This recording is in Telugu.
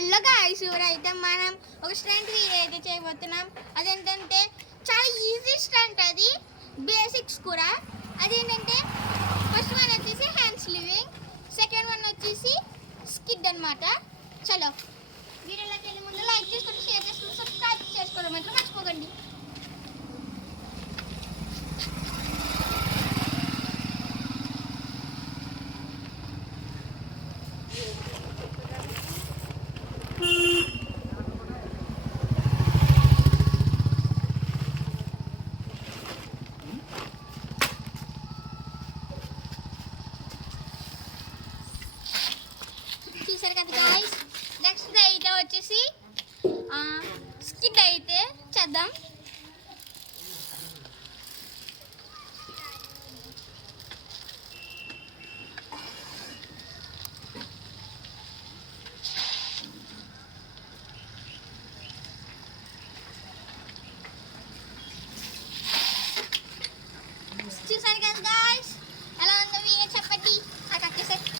హలో గాయ్స్, ఇప్పుడైతే మనం ఒక స్టంట్ వీడియో అయితే చేయబోతున్నాం. అదేంటంటే చాలా ఈజీ స్టంట్, అది బేసిక్స్ కూడా. అదేంటంటే ఫస్ట్ వన్ వచ్చేసి హ్యాండ్స్ లివింగ్, సెకండ్ వన్ వచ్చేసి స్కిడ్ అనమాట. చలో వీడియోలోకి వెళ్ళే ముందు లైక్ చేసుకొని, షేర్ చేసుకొని, సబ్స్క్రైబ్ చేసుకోవడం మాత్రం మర్చిపోకండి. చూసారు కదా గాయ్స్, నెక్స్ట్ అయితే వచ్చేసి స్కిడ్ అయితే చేద్దాం.